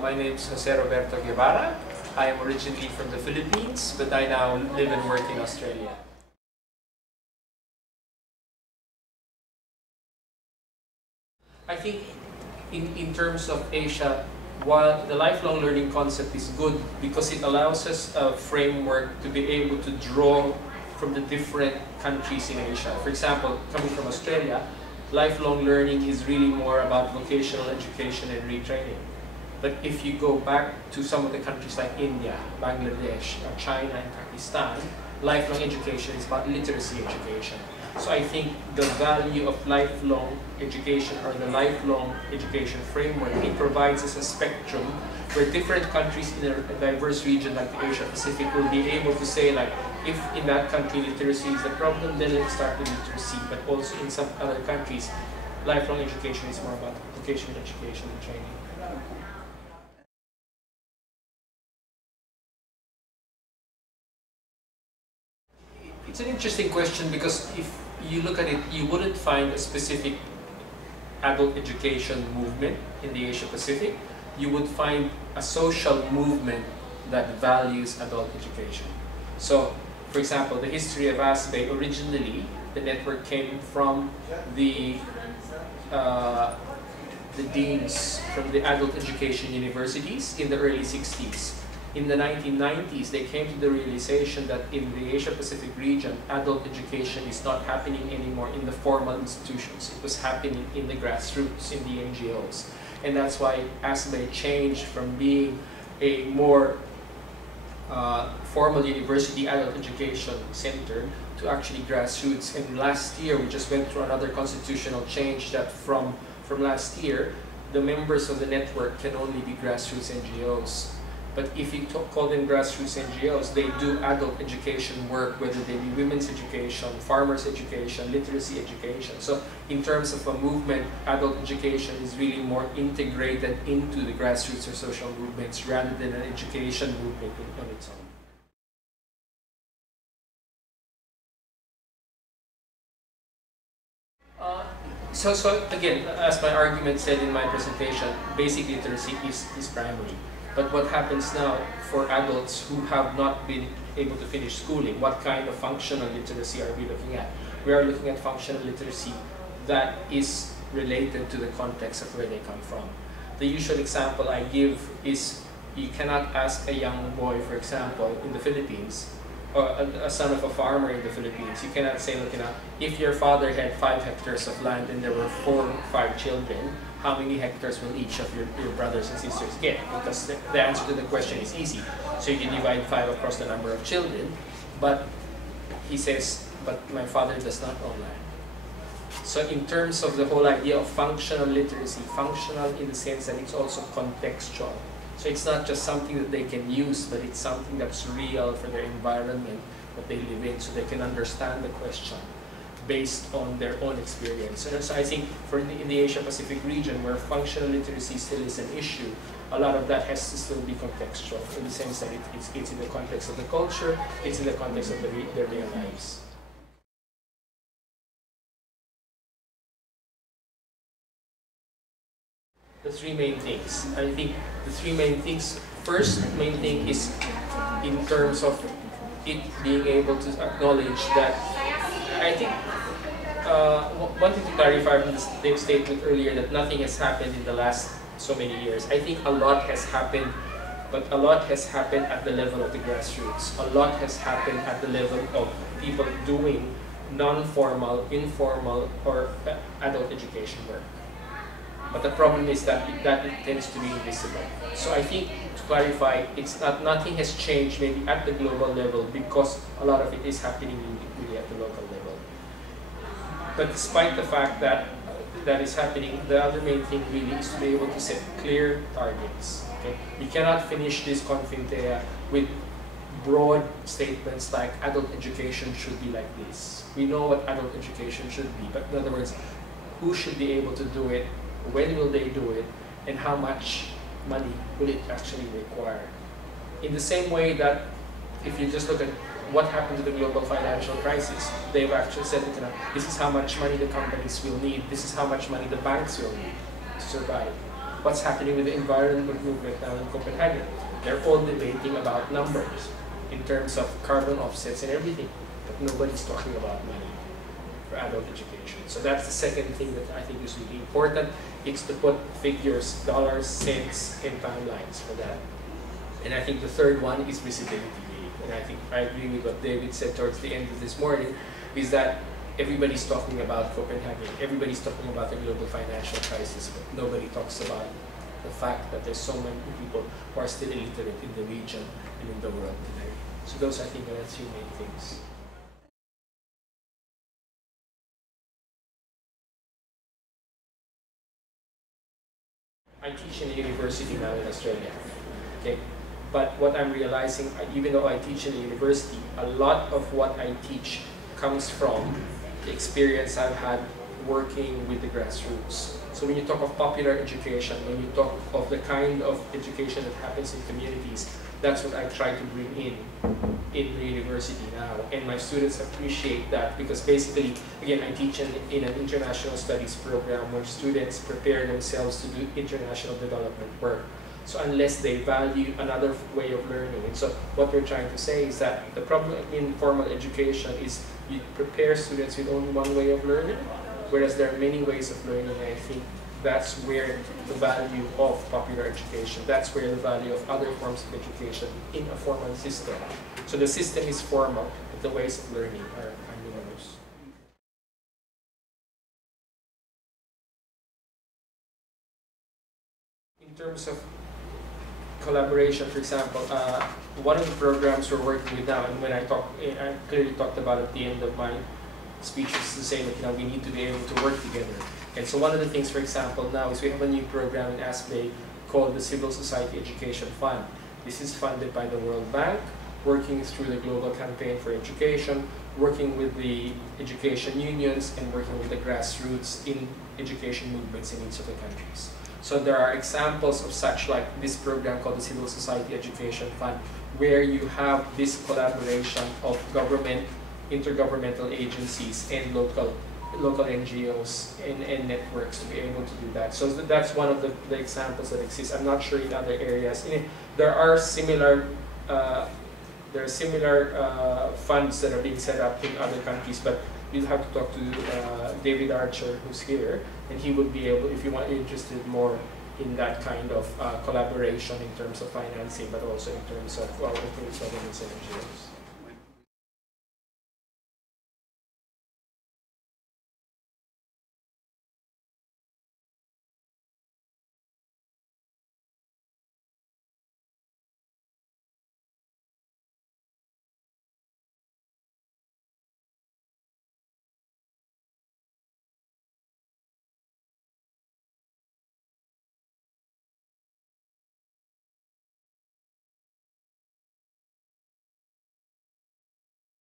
My name is José Roberto Guevara. I am originally from the Philippines, but I now live and work in Australia. I think in terms of Asia, while the lifelong learning concept is good because it allows us a framework to be able to draw from the different countries in Asia. For example, coming from Australia, lifelong learning is really more about vocational education and retraining. But if you go back to some of the countries like India, Bangladesh, China, and Pakistan, lifelong education is about literacy education. So I think the value of lifelong education or the lifelong education framework, it provides us a spectrum where different countries in a diverse region like the Asia Pacific will be able to say, like, if in that country literacy is the problem, then let's start with literacy. But also in some other countries, lifelong education is more about vocational education and training. It's an interesting question because if you look at it, you wouldn't find a specific adult education movement in the Asia Pacific. You would find a social movement that values adult education. So, for example, the history of ASPBAE, originally the network came from the deans from the adult education universities in the early 60s. In the 1990s, they came to the realization that in the Asia-Pacific region, adult education is not happening anymore in the formal institutions. It was happening in the grassroots, in the NGOs. And that's why ASPBAE changed from being a more formal university adult education center to actually grassroots. And last year, we just went through another constitutional change that from last year, the members of the network can only be grassroots NGOs. But if you call them grassroots NGOs, they do adult education work, whether they be women's education, farmers' education, literacy education. So in terms of a movement, adult education is really more integrated into the grassroots or social movements rather than an education movement on its own. So again, as my argument said in my presentation, basic literacy is primary. But what happens now for adults who have not been able to finish schooling, what kind of functional literacy are we looking at? We are looking at functional literacy that is related to the context of where they come from. The usual example I give is you cannot ask a young boy, for example, in the Philippines, or a son of a farmer in the Philippines, you cannot say, look, if your father had 5 hectares of land and there were 4 or 5 children, how many hectares will each of your brothers and sisters get? Because the answer to the question is easy. So you can divide 5 across the number of children, but he says, but my father does not own land. So in terms of the whole idea of functional literacy, functional in the sense that it's also contextual. So it's not just something that they can use, but it's something that's real for their environment that they live in, so they can understand the question based on their own experience. And so I think in the Asia-Pacific region, where functional literacy still is an issue, a lot of that has to still be contextual, in the sense that it's in the context of the culture, it's in the context of their real lives. The 3 main things. I think the 3 main things, first main thing is in terms of it being able to acknowledge that, I think, one thing to clarify from the statement earlier that nothing has happened in the last so many years. I think a lot has happened, but a lot has happened at the level of the grassroots. A lot has happened at the level of people doing non-formal, informal, or adult education work. But the problem is that it tends to be invisible. So I think, to clarify, it's not, nothing has changed maybe at the global level because a lot of it is happening really at the local level. But despite the fact that that is happening, the other main thing really is to be able to set clear targets. Okay? We cannot finish this CONFINTEA with broad statements like adult education should be like this. We know what adult education should be, but in other words, who should be able to do it, when will they do it, and how much money will it actually require? In the same way that if you just look at what happened to the global financial crisis, they've actually said that, this is how much money the companies will need, this is how much money the banks will need to survive. what's happening with the environment movement now in Copenhagen. They're all debating about numbers in terms of carbon offsets and everything, but nobody's talking about money for adult education. So that's the second thing that I think is really important. It's to put figures, dollars, cents, and timelines for that. And I think the third one is visibility. And I think I agree with what David said towards the end of this morning, is that everybody's talking about Copenhagen, everybody's talking about the global financial crisis, but nobody talks about the fact that there's so many people who are still illiterate in the region and in the world today. So those, I think, are the three main things. I teach in a university now in Australia. Okay. But what I'm realizing, even though I teach in a university, a lot of what I teach comes from the experience I've had working with the grassroots. So when you talk of popular education, when you talk of the kind of education that happens in communities, that's what I try to bring in the university now. And my students appreciate that because basically, again, I teach in an international studies program where students prepare themselves to do international development work. So unless they value another way of learning. And so what we're trying to say is that the problem in formal education is you prepare students with only one way of learning, whereas there are many ways of learning. And I think that's where the value of popular education, that's where the value of other forms of education in a formal system. So the system is formal, but the ways of learning are numerous. In terms of collaboration, for example, one of the programs we're working with now, and when I clearly talked about at the end of my speech, is to say that we need to be able to work together. And so one of the things, for example, now is we have a new program in ASPBAE called the Civil Society Education Fund. This is funded by the World Bank, working through the Global Campaign for Education, working with the education unions, and working with the grassroots in education movements in each of the countries. So there are examples of such, like this program called the Civil Society Education Fund, where you have this collaboration of government, intergovernmental agencies, and local NGOs and networks to be able to do that. So that's one of the examples that exist. I'm not sure in other areas. There are similar funds that are being set up in other countries, but you'll have to talk to David Archer, who's here, and he would be able, if you're interested more in that kind of collaboration in terms of financing, but also in terms of working with governments and NGOs.